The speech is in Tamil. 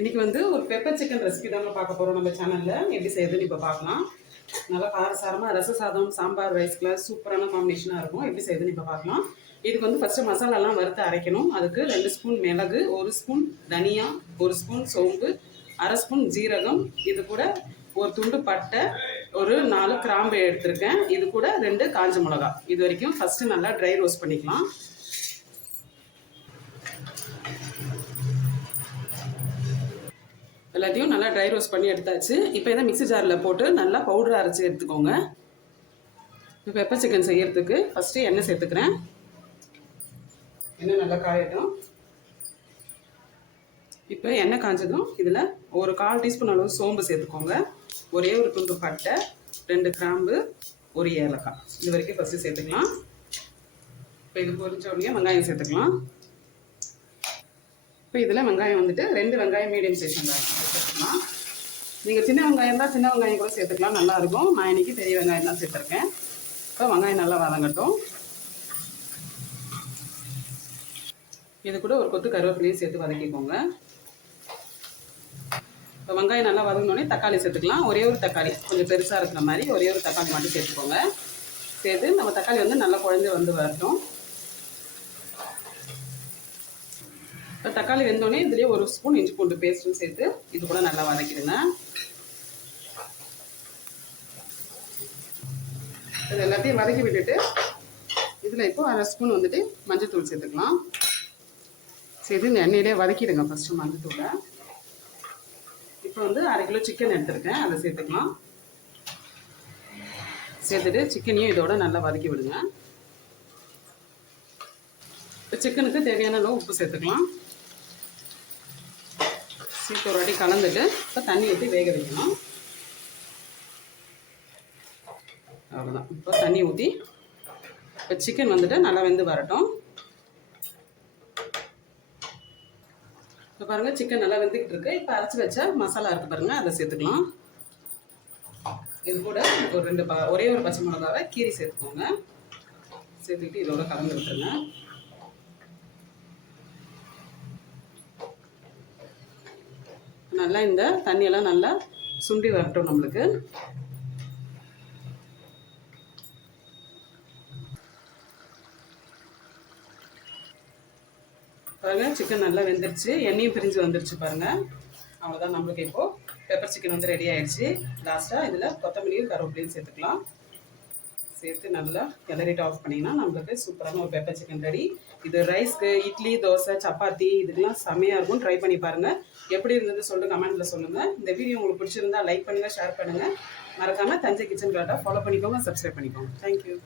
இன்றைக்கி வந்து ஒரு பெப்பர் சிக்கன் ரெசிபி தாங்க பார்க்க போகிறோம் நம்ம சேனலில். எப்படி செய்யுதுன்னு இப்போ பார்க்கலாம். நல்லா காரசாரமாக ரச சாதம், சாம்பார், ரைஸ்க்குலாம் சூப்பரான காம்பினேஷனாக இருக்கும். எப்படி செய்யுதுன்னு இப்போ பார்க்கலாம். இதுக்கு வந்து ஃபஸ்ட்டு மசாலாலாம் வறுத்து அரைக்கணும். அதுக்கு 2 ஸ்பூன் மிளகு, 1 ஸ்பூன் தனியா, 1 ஸ்பூன் சோம்பு, அரை ஸ்பூன் ஜீரகம், இது கூட ஒரு துண்டு பட்டை, ஒரு 4 கிராம்பு எடுத்திருக்கேன். இது கூட 2 காஞ்ச மிளகா. இது வரைக்கும் ஃபஸ்ட்டு நல்லா ட்ரை ரோஸ்ட் பண்ணிக்கலாம். எல்லாத்தையும் நல்லா ட்ரை ரோஸ்ட் பண்ணி எடுத்தாச்சு. இப்போ இதை மிக்ஸி ஜாரில் போட்டு நல்லா பவுடர் அரைச்சி எடுத்துக்கோங்க. இப்போ பெப்பர் சிக்கன் செய்யறதுக்கு ஃபஸ்ட்டு எண்ணெய் சேர்த்துக்கிறேன். எண்ணெய் நல்லா காயட்டும். இப்போ எண்ணெய் காஞ்சதும் இதில் ஒரு 1/4 டீஸ்பூன் அளவு சோம்பு சேர்த்துக்கோங்க. ஒரே ஒரு துண்டு பட்டை, 2 கிராம்பு, ஒரு ஏலக்காய், இது வரைக்கும் ஃபஸ்ட்டு சேர்த்துக்கலாம். இப்போ இது பொரிச்ச உடனே வெங்காயம் சேர்த்துக்கலாம். இப்போ இதில் வெங்காயம் வந்துட்டு 2 வெங்காயம் மீடியம் சைஸ் வெங்காயம் சேர்த்துக்கலாம். நீங்கள் சின்ன வெங்காயம் தான் சின்ன வெங்காயம் கூட சேர்த்துக்கலாம், நல்லாயிருக்கும். நான் இன்றைக்கி பெரிய வெங்காயம் தான் சேர்த்துருக்கேன். இப்போ வெங்காயம் நல்லா வதங்கட்டும். இது கூட ஒரு கொத்து கருவேப்பிலையும் சேர்த்து வதக்கிக்கோங்க. இப்போ வெங்காயம் நல்லா வதங்கினோடனே தக்காளி சேர்த்துக்கலாம். ஒரே ஒரு தக்காளி, கொஞ்சம் பெருசாக இருக்கிற மாதிரி ஒரே ஒரு தக்காளி மட்டும் சேர்த்துக்கோங்க. சேர்த்து நம்ம தக்காளி வந்து நல்லா குழந்து வரட்டும். இப்போ தக்காளி வெந்தோடனே இதுலேயே 1 ஸ்பூன் இஞ்சி பூண்டு பேஸ்ட்டும் சேர்த்து இது கூட நல்லா வதக்கிடுங்க. இது எல்லாத்தையும் வதக்கி விட்டுட்டு இதில் இப்போ 1/2 ஸ்பூன் வந்துட்டு மஞ்சள்தூள் சேர்த்துக்கலாம். சேர்த்து இந்த எண்ணெயிலே வதக்கிடுங்க ஃபஸ்ட்டு மஞ்சள்தூளை. இப்போ வந்து 1/2 கிலோ சிக்கன் எடுத்துருக்கேன், அதை சேர்த்துக்கலாம். சேர்த்துட்டு சிக்கனையும் இதோட நல்லா வதக்கி விடுங்க. இப்போ சிக்கனுக்கு தேவையான அளவு உப்பு சேர்த்துக்கலாம். சேர்த்து ஒரு வாட்டி கலந்துட்டு இப்போ தண்ணி ஊற்றி வேக வைக்கணும். அவ்வளோதான். இப்போ தண்ணி ஊற்றி இப்போ சிக்கன் வந்துட்டு நல்லா வெந்து வரட்டும். இப்போ பாருங்கள், சிக்கன் நல்லா வெந்துக்கிட்டு இருக்கு. இப்போ அரைச்சி வச்ச மசாலா இருக்குது பாருங்கள், அதை சேர்த்துக்கலாம். இது கூட ஒரு ஒரே ஒரு பச்சை மிளகாவை கீரி சேர்த்துக்கோங்க. சேர்த்துக்கிட்டு இதோட கலந்து விட்டுருங்க. நல்லா இந்த தண்ணியெல்லாம் நல்லா சுண்டி வரட்டும் நம்மளுக்கு. பாருங்கள், சிக்கன் நல்லா வெந்துருச்சு, எண்ணெயும் பிரிஞ்சு வந்துருச்சு பாருங்கள். அவ்வளோதான், நம்மளுக்கு இப்போது பெப்பர் சிக்கன் வந்து ரெடி ஆகிடுச்சு. லாஸ்ட்டாக இதில் கொத்தமல்லியும் கருவேப்பிலையும் சேர்த்துக்கலாம். சேர்த்து நல்லா கிளறிட்டு ஆஃப் பண்ணிங்கன்னா நம்மளுக்கு சூப்பரான ஒரு பெப்பர் சிக்கன் ரெடி. இது ரைஸ்க்கு, இட்லி, தோசை, சப்பாத்தி இதுக்கெல்லாம் செம்மையாக இருக்கும். ட்ரை பண்ணி பாருங்கள். எப்படி இருந்தது சொல்லிட்டு கமெண்ட்டில் சொல்லுங்கள். இந்த வீடியோ உங்களுக்கு பிடிச்சிருந்தா லைக் பண்ணுங்கள், ஷேர் பண்ணுங்கள். மறக்காமல் தஞ்சை கிச்சன் கார்ட்டை ஃபாலோ பண்ணிக்கோங்க, சப்ஸ்கிரைப் பண்ணிக்கோங்க. தேங்க்யூ.